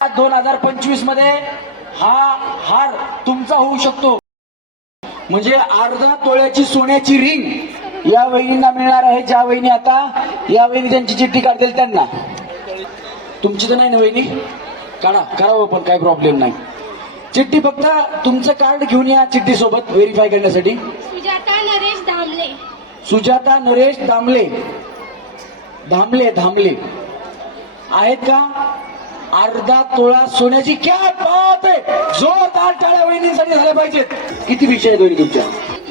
दोन हजार पंचवीसमध्ये हा हार तुमचा होऊ शकतो. म्हणजे अर्धा तोळ्याची सोन्याची रिंग या वहिनींना मिळणार आहे. ज्या वहिनी आता या वहिनी त्यांची चिठ्ठी काढतील त्यांना. तुमची तर नाही ना वहिनी? काढा करा पण काय प्रॉब्लेम नाही. चिठ्ठी फक्त तुमचं कार्ड घेऊन या चिठ्ठी सोबत व्हेरीफाय करण्यासाठी. सुजाता नरेश दामले सुजाता नरेश दामले धामले धामले. आहेत का? अर्धा तोळा सोन्याची क्या बात आहे. जोरदार टाळ्या वहिनींसाठी झाल्या पाहिजेत. किती विषय आहेत वहिनी तुमच्या?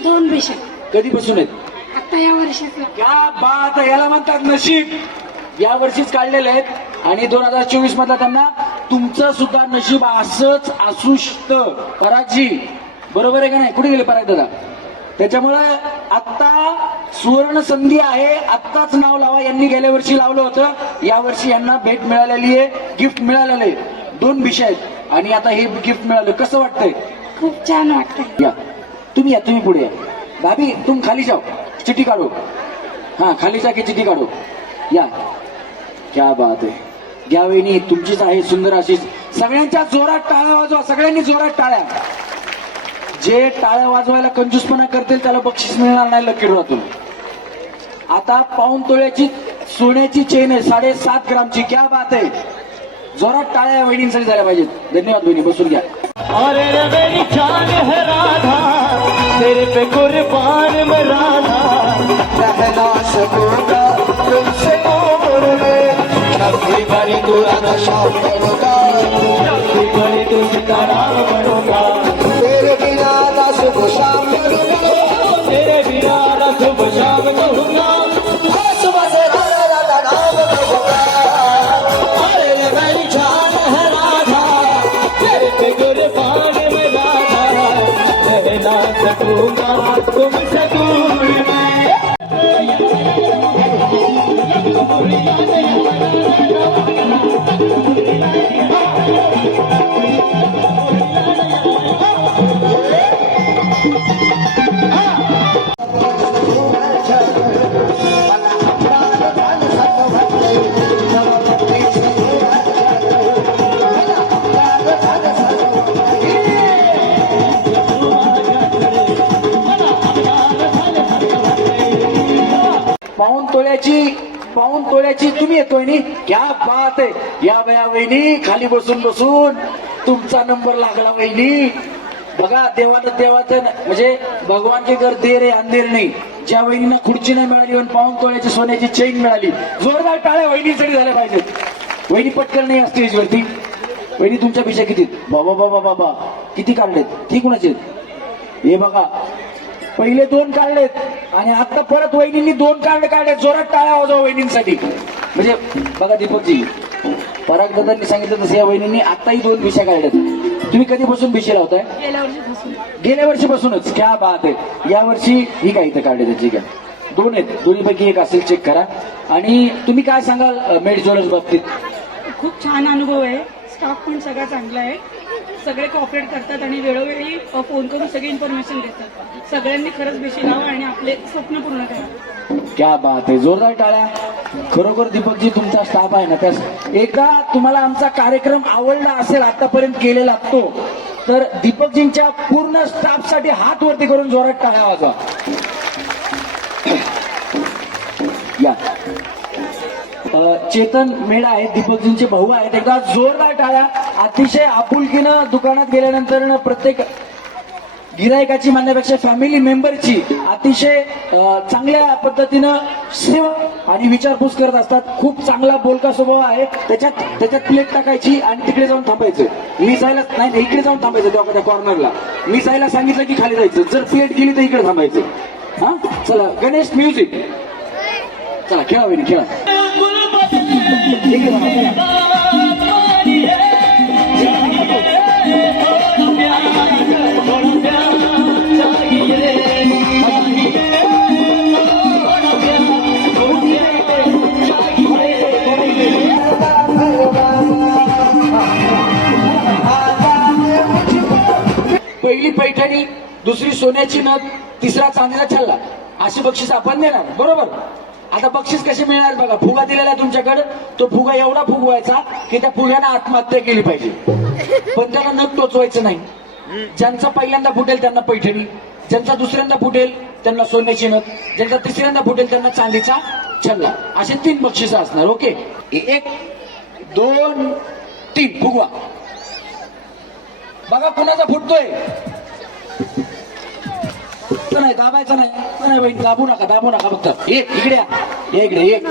दोन विषय कधीपासून आहेत? आता या वर्षाचं क्या बात आहे याला म्हणतात नशीब. या वर्षीच काढलेले आहेत. आणि दोन हजार चोवीस मधला त्यांना तुमचं सुद्धा नशीब असंच असू शकतं परागजी बरोबर आहे का नाही? कुठे गेले पराग दादा? त्याच्यामुळे आत्ता सुवर्ण संधी आहे. आत्ताच नाव लावा. यांनी गेल्या वर्षी लावलं होतं. या वर्षी यांना भेट मिळालेली आहे. गिफ्ट मिळालेलं आहे. दोन विषय आहेत. आणि आता हे गिफ्ट मिळालं. कसं वाटतंय? खूप छान वाटतंय. या. तुम्ही या. तुम्ही पुढे या. भाभी तुम खाली जाओ. चिठ्ठी काढो. हा खाली जा की चिठ्ठी काढो. या. क्या बात आहे. घ्या वहिनी तुमचीच आहे सुंदर अशी. सगळ्यांच्या जोरात टाळ्या वाजवा. सगळ्यांनी जोरात टाळ्या. जे टाळ्या वाजवायला कंजूसपणा करतील त्याला बक्षीस मिळणार नाही लकी ड्रॉतून आता पाऊन तोळ्याची सोन्याची चेन आहे साडेसात ग्रामची. क्या बात आहे. जोरात टाळ्या या वहिनींसाठी झाल्या पाहिजेत. धन्यवाद वहिनी बसून घ्या. और रे मेरी जान है राधा तेरे पे कुर्बान मैं राधा। रहना सकूंगा तुमसे उम्र में तू राधा शाम करूंगा तू सितारा सकूंगा तुमसे पाऊन तोळ्याची पाऊन तोळ्याची तुम्ही येतोय नी? क्या बात आहे. या बया वहिनी खाली बसून बसून तुमचा नंबर लागला वहिनी. बघा देवानं देवाचं म्हणजे भगवानचे घर देर आहे अंधेर नाही. ज्या वहिनींना खुर्ची नाही मिळाली पण पाऊन तोळ्याची सोन्याची चेन मिळाली. जोरदार टाळ्या वहिनीसाठी झाल्या पाहिजेत. वहिनी पटकन नाही असते स्टेजवरती वहिनी तुमच्या पिशा किती बाबा बाबा बाबा किती काढलेत? ती कुणाचे हे बघा पहिले दोन काढलेत आणि आता परत वहिनींनी दोन कार्ड काढले जोरात टाळ्या वाजवा वहिनींसाठी. म्हणजे बघा दीपकजी पराग दादांनी सांगितलं तसं या वहिनींनी आताही दोन भिशा काढल्यात. तुम्ही कधीपासून भिशे लावताय? गेल्या वर्षीपासूनच. क्या बात आहे. या वर्षी ही काय इथं काढले त्याची काय दोन आहेत. दोन्हीपैकी एक असेल चेक करा. आणि तुम्ही काय सांगाल मेड ज्वेलर्स बाबतीत? खूप छान अनुभव आहे. स्टाफ पण सगळा चांगला आहे. सगळे कॉपरेट करतात आणि वेळोवेळी फोन करून सगळी इन्फॉर्मेशन देतात. सगळ्यांनी खरंच बेशी लावा आणि आपले स्वप्न पूर्ण करा. क्या बात आहे. जोरदार टाळ्या. खरोखर दीपकजी तुमचा स्टाफ आहे ना. त्या एकदा तुम्हाला आमचा कार्यक्रम आवडला असेल आतापर्यंत केलेला तो तर दीपकजींच्या पूर्ण स्टाफसाठी हात वरती करून जोरात टाळ्या वाजवा. या. चेतन मेढा आहेत दीपकजींचे भाऊ आहेत. एकदा जोरदार टाळ्या. अतिशय आपुलकीनं दुकानात गेल्यानंतर प्रत्येक गिरायकाची म्हणण्यापेक्षा फॅमिली मेंबरची अतिशय चांगल्या पद्धतीनं सेवा आणि विचारपूस करत असतात. खूप चांगला बोलका स्वभाव आहे. त्याच्यात त्याच्यात प्लेट टाकायची आणि तिकडे जाऊन थांबायचं. मी जायला नाही इकडे जाऊन थांबायचं तेव्हा त्या कॉर्नरला मी जायला सांगितलं की खाली जायचं. जर प्लेट गेली तर इकडे थांबायचं. हा? चला गणेश म्युझिक चला खेळा वहिनी खेळा. पहिली पैठणी दुसरी सोन्याची नथ तिसरा चांदीचा छल्ला. अशी बक्षीस आपण देणार बरोबर? आता बक्षीस कसे मिळणार बघा? फुगा दिलेला तुमच्याकडे. तो फुगा एवढा फुगवायचा की त्या फुग्यानं आत्महत्या केली पाहिजे. पण त्याला नग टोचवायचं नाही. ज्यांचा पहिल्यांदा फुटेल त्यांना पैठणी. ज्यांचा दुसऱ्यांदा फुटेल त्यांना सोन्याची नग ज्यांचा तिसऱ्यांदा फुटेल त्यांना चांदीचा छल्ला. असे तीन बक्षिस असणार ओके? एक दोन तीन. फुगवा. बघा कुणाचा फुटतोय. दाबायचं नाही दाबायचं नाही. नाही बहीण दाबू नका दाबू नका फक्त. एक इकडे या. इकडे एक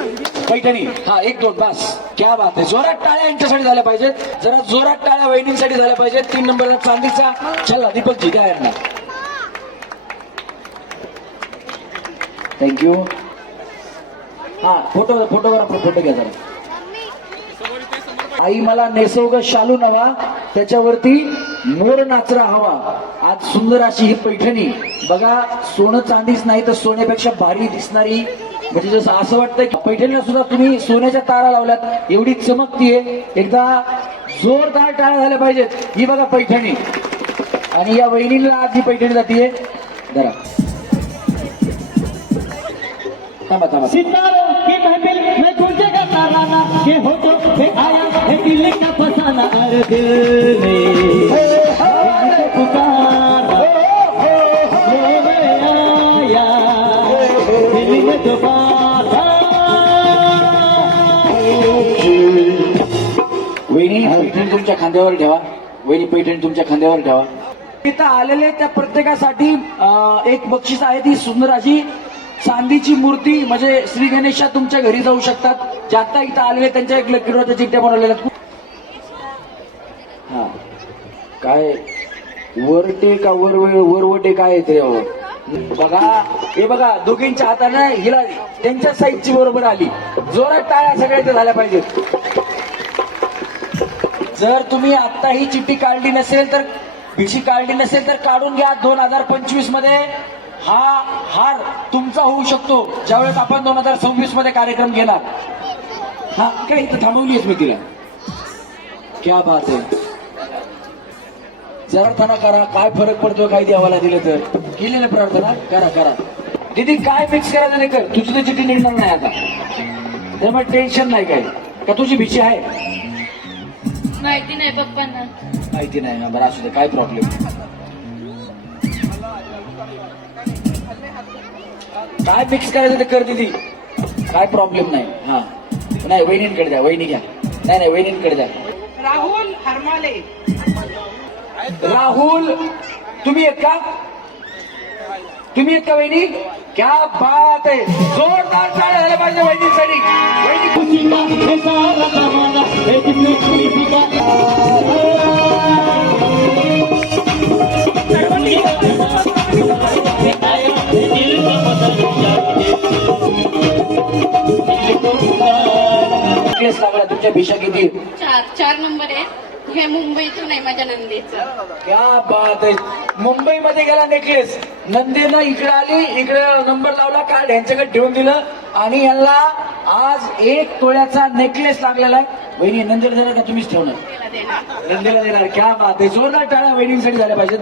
पैठणी. हा एक दोन बस. क्या बात आहे. जोरात टाळ्या यांच्यासाठी झाल्या पाहिजेत. जरा जोरात टाळ्या वहिनींसाठी झाल्या पाहिजेत. तीन नंबरला चांदीचा. चला दीपकजी काय यांना थँक्यू हा फोटो फोटोग्राफर फोटो घ्या जरा. आई मला नेसव शालू नवा. त्याच्यावरती मोर नाचरा हवा. आज सुंदर अशी ही पैठणी. बघा सोनं चांदीच नाही तर सोन्यापेक्षा भारी दिसणारी. म्हणजे जसं असं वाटतं की पैठणीला सुद्धा तुम्ही सोन्याच्या तारा लावल्यात. एवढी चमकतीये. एकदा जोरदार टाळ्या झाल्या पाहिजेत. ही बघा पैठणी. आणि या वहिनीला आज ही पैठणी जातीये. जरा थांबा थांबा. सितारों की महफिल में गूंजेगा तराना? ये हो तो आया है दिल का फसाना। अरे दिल ने वहिनी पैठणी तुमच्या खांद्यावर ठेवा. वहिनी पैठणी तुमच्या खांद्यावर ठेवा. इथं आलेले त्या प्रत्येकासाठी एक बक्षीस आहे ती सुंदर अशी चांदीची मूर्ती म्हणजे श्री गणेशा तुमच्या घरी जाऊ शकतात. जे आता इथं आलेले त्यांच्या एक लकी ड्रॉच्या चिठ्ठ्या बनवलेल्या. हा. काय? वरटे का वर वरवटे काय येते बघा हे बघा दोघींच्या हाताने हिला त्यांच्या साईजची बरोबर आली. जोरात टाळ्या सगळ्या इथे झाल्या पाहिजेत. जर तुम्ही आता ही चिठ्ठी काढली नसेल तर भिशी काढली नसेल तर काढून घ्या. दोन हजार पंचवीसमध्ये हा हार तुमचा होऊ शकतो. ज्यावेळेस आपण दोन हजार सव्वीसमध्ये कार्यक्रम घेणार. हा काय इथं थांबवलीच मी तिला. क्या बात आहे. जरा प्रार्थना करा. काय फरक पडतो काय देवाला दिलं तर. केली ना प्रार्थना करा करा. दिदी काय फिक्स करायचं नाही कर तुझी तर चिठ्ठी निघणार नाही आता. त्यामुळे टेन्शन नाही काय का तुझी भीती आहे? माहिती नाही पप्पांना. माहिती नाही ना बरं असू दे काय प्रॉब्लेम काय मिक्स करायचं ते कर दिदी. काय प्रॉब्लेम नाही हा. नाही वहिनींकडे द्या वहिनी घ्या. नाही नाही वहिनींकडे द्या राहुल हरमाले. राहुल तुम्ही एक का? तुम्ही एक का वहिनी? क्या बात आहे. जोरदार झाल्या पाहिजे वहिनीसाठी. वहिनी चार चार नंबर आहे हे मुंबईतून आहे माझ्या नंदीचं. क्या बात आहे. मुंबईमध्ये गेला नेकलेस. नंदीनं इकडे आली इकडे नंबर लावला कार्ड यांच्याकडे ठेवून दिलं. आणि यांना आज एक तोळ्याचा नेकलेस लागलेला आहे. वहिनी नंदीला देणार का तुम्हीच ठेवणार? त्याला देणार. नंदीला देणार. क्या बात आहे. जोरदार टाळ्या वहिनींसाठी झाल्या पाहिजेत.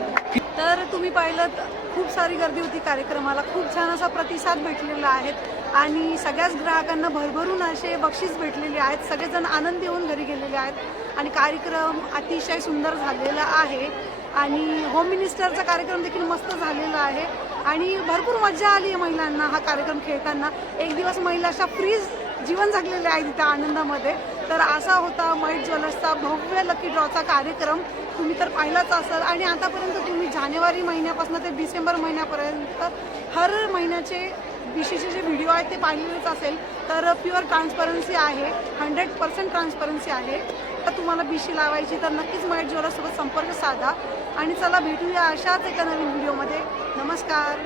तर तुम्ही पाहिलं खूप सारी गर्दी होती कार्यक्रमाला. खूप छान असा प्रतिसाद भेटलेला आहे आणि सगळ्याच ग्राहकांना भरभरून असे बक्षीस भेटलेले आहेत. सगळेजण आनंदी होऊन घरी गेलेले आहेत आणि कार्यक्रम अतिशय सुंदर झालेला आहे आणि होम मिनिस्टरचा कार्यक्रम देखील मस्त झालेला आहे आणि भरपूर मजा आली आहे महिलांना हा कार्यक्रम खेळताना. एक दिवस महिला अशा फ्रीज जीवन जगलेले आहे तिथं आनंदामध्ये. तर असा होता मैट ज्वेलर्सचा भव्य लकी ड्रॉचा कार्यक्रम. तुम्ही तर पाहिलाच असाल. आणि आतापर्यंत तुम्ही जानेवारी महिन्यापासून ते डिसेंबर महिन्यापर्यंत हर महिन्याचे बीसीचे जे व्हिडिओ आहेत ते पाहिलेलेच असेल. तर प्युअर ट्रान्सपरन्सी आहे. हंड्रेड पर्सेंट ट्रान्सपरन्सी आहे. तर तुम्हाला बीशी लावायची तर नक्कीच मैट ज्वेलर्ससोबत संपर्क साधा. आणि चला भेटूया अशाच एका नवीन व्हिडिओमध्ये नमस्कार.